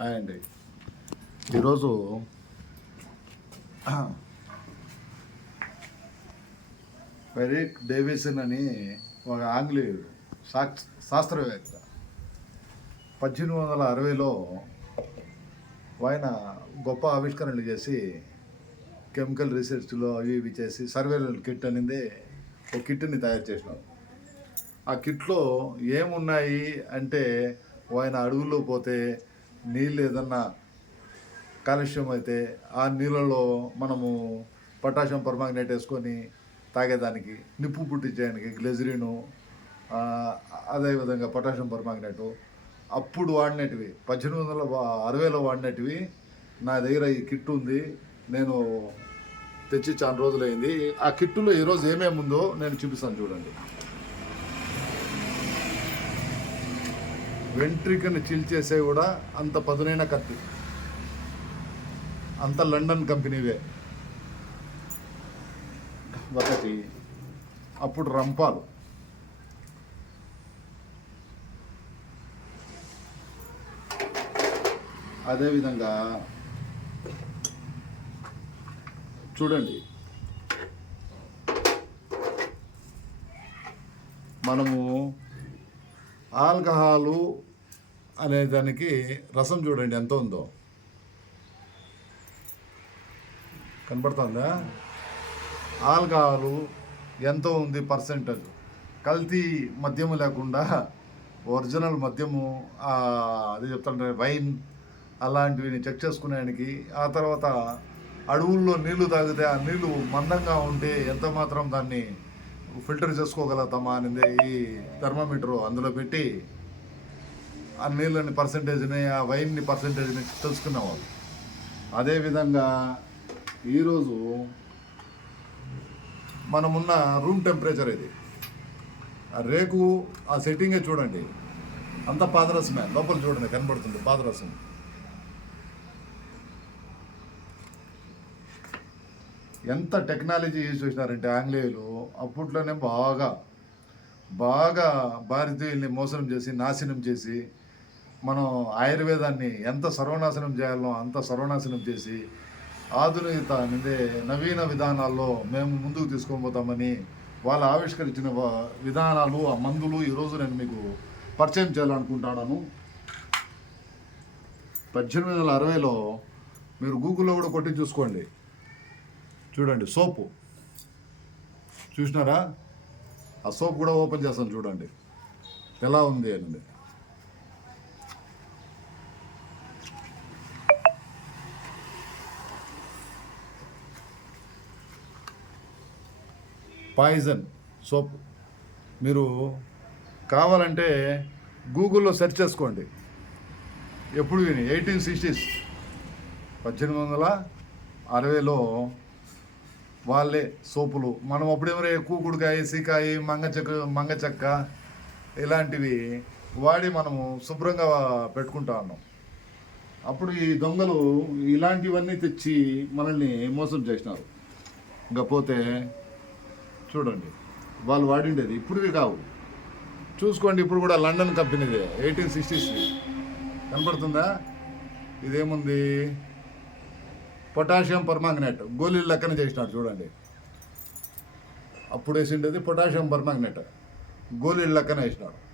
Hi అండి ఈరోజు ferric Davidson అని ఒక ఆంగ్లేయుడు శాస్త్రవేత్త. పద్దెనిమిది వందల అరవైలో ఆయన గొప్ప ఆవిష్కరణలు చేసి కెమికల్ రీసెర్చ్లో అవి ఇవి చేసి సర్వేలర్ కిట్ అనేది ఒక కిట్ని తయారు చేసినాం. ఆ కిట్లో ఏమున్నాయి అంటే ఆయన అడుగుల్లో పోతే నీళ్ళు ఏదన్నా కాలుష్యం అయితే ఆ నీళ్ళలో మనము పొటాషియం పర్మాంగనేట్ వేసుకొని తాగేదానికి నిప్పు పుట్టించడానికి గ్లెజరీను అదేవిధంగా పొటాషియం పర్మాంగనేటు అప్పుడు వాడినటివి పద్దెనిమిది వందల అరవైలో వాడినటివి నా దగ్గర ఈ కిట్ ఉంది నేను తెచ్చి చాలా రోజులైంది. ఆ కిట్టులో ఈరోజు ఏమేమి ఉందో నేను చూపిస్తాను చూడండి. వెంట్రికని చీల్చేసే కూడా అంత పదునైన కత్తి. అంత లండన్ కంపెనీవే ఒకటి అప్పుడు రంపాలు. అదేవిధంగా చూడండి. మనము ఆల్కహాలు అనే దానికి రసం చూడండి ఎంత ఉందో. కనపడుతుందా? ఆల్కహాలు ఎంత ఉంది పర్సెంటేజ్? కల్తీ మద్యము లేకుండా ఒరిజినల్ మద్యము అది చెప్తాను వైన్ అలాంటివి చెక్ చేసుకునేడానికి ఆ తర్వాత అడవుల్లో నీళ్ళు తాగితే ఆ నీళ్ళు మందంగా ఉంటే ఎంత మాత్రం దాన్ని ఫిల్టర్ చేసుకోగలుగుతామా అనేది ఈ థర్మామీటరు అందులో పెట్టి ఆ నీళ్ళని పర్సంటేజ్ని ఆ వైన్ని పర్సంటేజ్ని తెలుసుకునేవాళ్ళు. అదేవిధంగా ఈరోజు మనమున్న రూమ్ టెంపరేచర్ ఇది. ఆ రేకు ఆ సెట్టింగే చూడండి. అంత పాదరసమే లోపల చూడండి కనబడుతుంది పాదరసం. ఎంత టెక్నాలజీ యూజ్ చేసినారంటే ఆంగ్లేయులు అప్పట్లోనే బాగా బాగా భారతీయుల్ని మోసనం చేసి నాశనం చేసి మనం ఆయుర్వేదాన్ని ఎంత సర్వనాశనం చేయాలో అంత సర్వనాశనం చేసి ఆధునికత అంటే నవీన విధానాల్లో మేము ముందుకు తీసుకొని పోతామని వాళ్ళు ఆవిష్కరించిన విధానాలు ఆ మందులు ఈరోజు నేను మీకు పరిచయం చేయాలనుకుంటున్నాను. పద్దెనిమిది వందల అరవైలో మీరు గూగుల్లో కూడా కొట్టి చూసుకోండి. చూడండి సోపు. చూసినారా? ఆ సోప్ కూడా ఓపెన్ చేస్తాను చూడండి. ఎలా ఉంది అని పాయిజన్ సోప్. మీరు కావాలంటే గూగుల్లో సెర్చ్ చేసుకోండి. ఎప్పుడు విని? Eighteen sixties. పద్దెనిమిది వందల అరవైలో వాళ్ళే సోపులు. మనం అప్పుడేమో కూకుడుకాయ సీకాయ మంగచక్క మంగచక్క ఇలాంటివి వాడి మనము శుభ్రంగా పెట్టుకుంటా ఉన్నాం. అప్పుడు ఈ దొంగలు ఇలాంటివన్నీ తెచ్చి మనల్ని మోసం చేసినారు. ఇంకా పోతే చూడండి. వాళ్ళు వాడిండేది. ఇప్పుడువి కావు. చూసుకోండి ఇప్పుడు కూడా లండన్ కంపెనీదే. ఎయిటీన్ సిక్స్టీస్ కనపడుతుందా? ఇదేముంది? Potassium permanganate. గోళీలు లెక్కన చేసినాడు చూడండి. అప్పుడు వేసిండేది పొటాషియం పర్మాంగనేట్. గోళీలు లెక్కన వేసినాడు.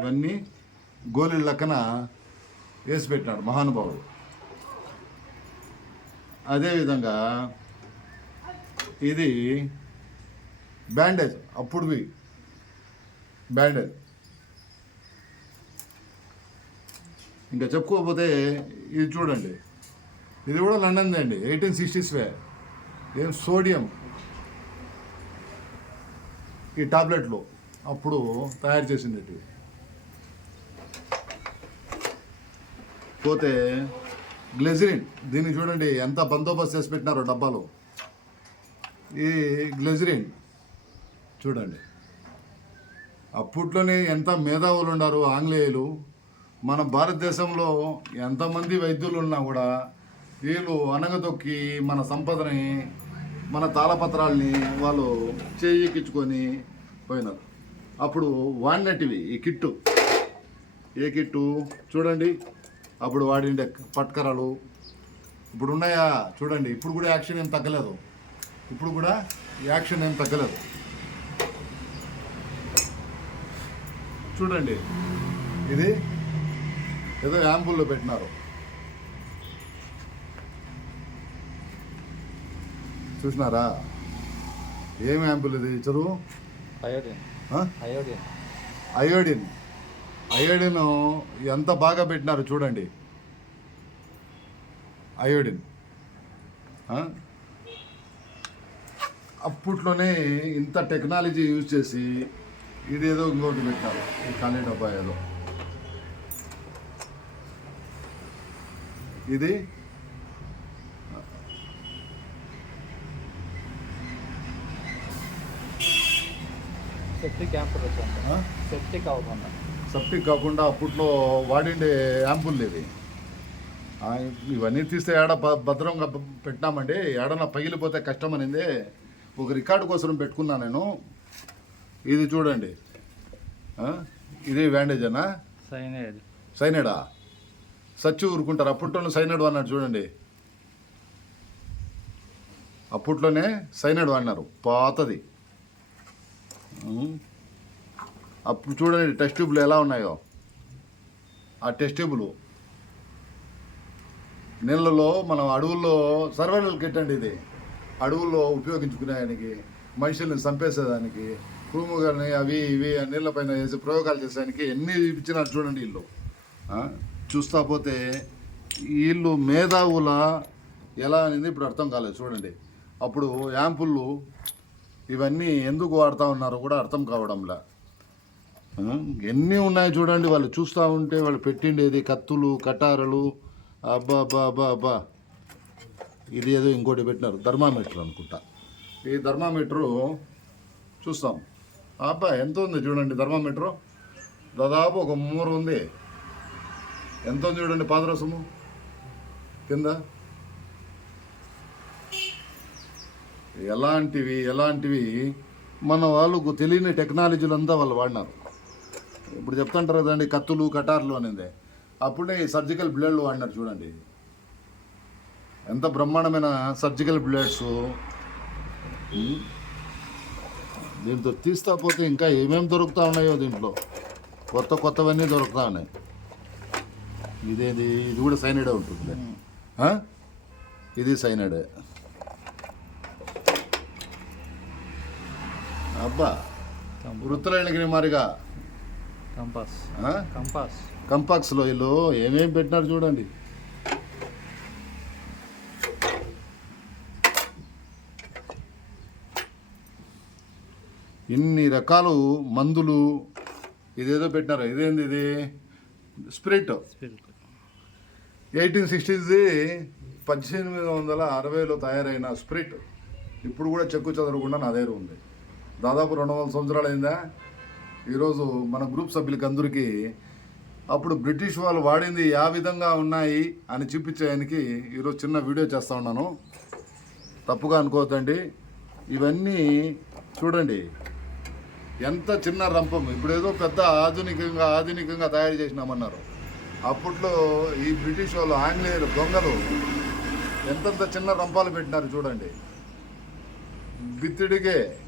ఇవన్నీ గోళీల లెక్కన వేసి పెట్టినాడు మహానుభావుడు. అదేవిధంగా ఇది బ్యాండేజ్ అప్పుడువి. బ్యాండేజ్. ఇంకా చెప్పుకోకపోతే ఇది చూడండి. ఇది కూడా లండన్ది అండి. ఎయిటీన్ సిక్స్టీస్వే. ఏం సోడియం. ఈ టాబ్లెట్లు అప్పుడు తయారు చేసింది పోతే గ్లెజరిన్. దీన్ని చూడండి ఎంత బందోబస్తు చేసి పెట్టినారో డబ్బాలో. ఈ గ్లెజరిన్. చూడండి. అప్పట్లోనే ఎంత మేధావులు ఉన్నారు ఆంగ్లేయులు. మన భారతదేశంలో ఎంతమంది వైద్యులు ఉన్నా కూడా వీళ్ళు అనగదొక్కి మన సంపదని మన తాళపత్రాల్ని వాళ్ళు చేయికిచ్చుకొని పోయినారు. అప్పుడు వాడినటివి ఈ కిట్టు. ఏ కిట్టు? చూడండి. అప్పుడు వాడిండే పట్కరాలు. ఇప్పుడు ఉన్నాయా? చూడండి ఇప్పుడు కూడా యాక్షన్ ఏం తగ్గలేదు. ఇప్పుడు కూడా యాక్షన్ ఏం తగ్గలేదు. చూడండి ఇది ఏదో యాంపుల్లో పెట్టినారు. చూసినారా? ఏం యాంపుల్ ఇది? చదువు. అయోడిన్? అయోడిన్ అయోడిన్ అయోడిన్ ఎంత బాగా పెట్టినారు చూడండి. అయోడిన్? అప్పట్లోనే ఇంత టెక్నాలజీ యూజ్ చేసి ఇదేదో ఇంకోటి పెట్టినారు ఈ ఖాళీ డబ్బా ఏదో ఇది? సెప్టిక్ క్యాంపర్ వచ్చాను? సెప్టిక్ అవ్వకుండా సప్టిక్ కాకుండా అప్పట్లో వాడిండే యాంపుల్ ఇది. ఆ, ఇవన్నీ తీస్తే ఏడ భద్రంగా పెట్టినామండి. ఏడన్నా పగిలిపోతే కష్టం అనింది ఒక రికార్డు కోసం పెట్టుకున్నా నేను. ఇది చూడండి. ఇది బ్యాండేజేనా? సైనైడ్. సైనడా? సచ్చి ఊరుకుంటారు. అప్పట్లోనే సైనడ్ అన్నాడు చూడండి. అప్పట్లోనే సైనడ్ అన్నారు పాతది. అప్పుడు చూడండి టెస్ట్ ట్యూబ్లు ఎలా ఉన్నాయో. ఆ టెస్ట్ ట్యూబ్లు. నీళ్ళలో మనం అడవుల్లో సర్వైవల్ కిట్ అండి ఇది. అడవుల్లో ఉపయోగించుకునేదానికి మనుషుల్ని చంపేసేదానికి క్రూము కానీ అవి ఇవి నీళ్ళ నీళ్ళపైన వేసి ప్రయోగాలు చేసేదానికి ఎన్ని ఇచ్చినారు చూడండి వీళ్ళు చూస్తా పోతే వీళ్ళు మేధావుల ఎలా అనేది ఇప్పుడు అర్థం కాలేదు చూడండి. అప్పుడు యాంపుళ్ళు ఇవన్నీ ఎందుకు వాడుతూ ఉన్నారో కూడా అర్థం కావడంలా. ఎన్ని ఉన్నాయి చూడండి వాళ్ళు చూస్తూ ఉంటే వాళ్ళు పెట్టిండేది కత్తులు కటారలు. అబ్బా అబ్బా అబ్బా అబ్బా. ఇది ఏదో ఇంకోటి పెట్టినారు థర్మామీటర్ అనుకుంటా. ఈ థర్మామీటరు చూస్తాం. అబ్బా ఎంత ఉంది చూడండి థర్మామీటరు? దాదాపు ఒక మూరు ఉంది. ఎంత ఉంది చూడండి పాదరసము? కింద? ఎలాంటివి ఎలాంటివి? మన వాళ్ళకు తెలియని టెక్నాలజీలు అంతా వాళ్ళు వాడినారు. ఇప్పుడు చెప్తుంటారు కదండి కత్తులు కటార్లు అనేది. అప్పుడే సర్జికల్ బ్లేడ్లు వాడినారు చూడండి. ఎంత బ్రహ్మాండమైన సర్జికల్ బ్లేడ్స్ దీంతో తీస్తా పోతే ఇంకా ఏమేమి దొరుకుతా ఉన్నాయో దీంట్లో. కొత్త కొత్తవన్నీ దొరుకుతా ఉన్నాయి. ఇదేది? ఇది కూడా సైనైడే ఉంటుంది ఆ? ఇది సైనైడే అబ్బా వృత్తులైనకి మారిగా. కంపాస్? కంపాస్. కంపాక్స్లో వీళ్ళు ఏమేమి పెట్టినారు చూడండి. ఇన్ని రకాలు మందులు ఇదేదో పెట్టినారు. ఇదేంది ఇది? స్పిరిట్. ఎయిటీన్ సిక్స్టీస్ది పద్దెనిమిది వందల అరవైలో తయారైన స్పిరిట్. ఇప్పుడు కూడా చెక్కు చెదరకుండా నా దగ్గర ఉంది. దాదాపు రెండు వందల సంవత్సరాలు అయిందా ఈరోజు మన గ్రూప్ సభ్యులకి అందరికీ అప్పుడు బ్రిటిష్ వాళ్ళు వాడింది ఆ విధంగా ఉన్నాయి అని చూపించేయడానికి ఈరోజు చిన్న వీడియో చేస్తూ ఉన్నాను. తప్పుగా అనుకోవద్దండి. ఇవన్నీ చూడండి. ఎంత చిన్న రంపం. ఇప్పుడేదో పెద్ద ఆధునికంగా ఆధునికంగా తయారు చేసినామన్నారు. అప్పట్లో ఈ బ్రిటిష్ వాళ్ళు ఆంగ్లేయులు దొంగలు ఎంతంత చిన్న రంపాలు పెట్టినారు చూడండి. బిత్తిడిగే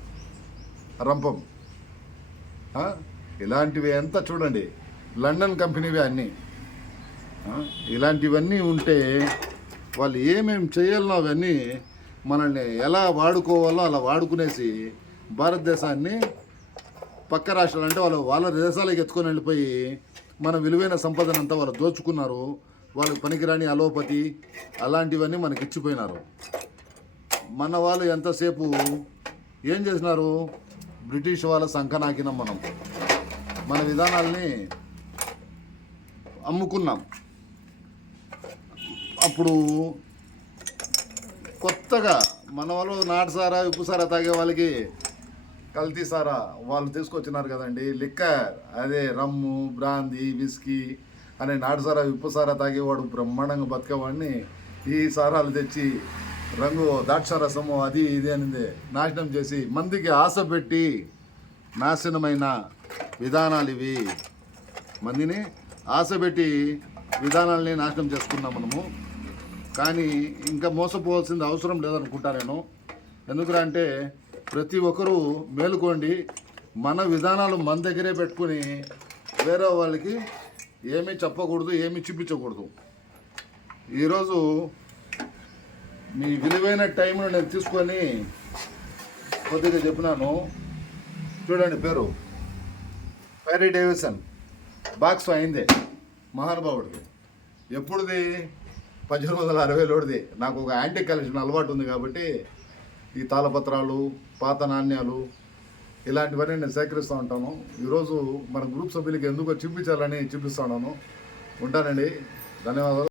రంపం. ఇలాంటివి ఎంత చూడండి. లండన్ కంపెనీవి అన్నీ. ఇలాంటివన్నీ ఉంటే వాళ్ళు ఏమేమి చేయాలనో అవన్నీ మనల్ని ఎలా వాడుకోవాలో అలా వాడుకునేసి భారతదేశాన్ని పక్క రాష్ట్రాలు అంటే వాళ్ళు వాళ్ళ దేశాలకు ఎత్తుకొని వెళ్ళిపోయి మన విలువైన సంపదనంతా వాళ్ళు దోచుకున్నారు. వాళ్ళకి పనికిరాని అలోపతి అలాంటివన్నీ మనకి ఇచ్చిపోయినారు మన వాళ్ళు ఎంతసేపు ఏం చేసినారు? బ్రిటిష్ వాళ్ళ సంకనాకినాం మనం. మన విధానాల్ని అమ్ముకున్నాం. అప్పుడు కొత్తగా మన వాళ్ళు నాటుసారా ఉప్పు సారా తాగే వాళ్ళకి కల్తీ సారా వాళ్ళు తీసుకొచ్చినారు కదండి. లిక్కర్ అదే రమ్ము బ్రాందీ విస్కీ అనే నాటు సారా ఉప్పు సారా తాగేవాడు బ్రహ్మాండంగా బతికేవాడిని. ఈ సారాలు తెచ్చి రంగు ద్రాక్ష రసము అది ఇది అనేది. నాశనం చేసి మందికి ఆశ పెట్టి నాశనమైన విధానాలు ఇవి. మందిని ఆశపెట్టి విధానాలని నాశనం చేసుకున్నాం మనము. కానీ ఇంకా మోసపోవాల్సింది అవసరం లేదనుకుంటా నేను. ఎందుకురా అంటే ప్రతి ఒక్కరూ మేలుకోండి. మన విధానాలు మన దగ్గరే పెట్టుకుని వేరే వాళ్ళకి ఏమీ చెప్పకూడదు ఏమీ చూపించకూడదు. ఈరోజు మీ విలువైన టైంను నేను తీసుకొని కొద్దిగా చెప్పినాను. చూడండి పేరు. ప్యారీ డేవిసన్ బాక్స్ అయిందే. మహానుభావుడిది. ఎప్పుడుది? పద్దెనిమిది వందల అరవైలోడిది. నాకు ఒక యాంటీ కలెక్షన్ అలవాటు ఉంది కాబట్టి ఈ తాళపత్రాలు పాత నాణ్యాలు ఇలాంటివన్నీ నేను సేకరిస్తూ ఉంటాను. ఈరోజు మన గ్రూప్ సభ్యులకి ఎందుకో చూపించాలని చూపిస్తున్నాను ఉంటానండి. ధన్యవాదాలు.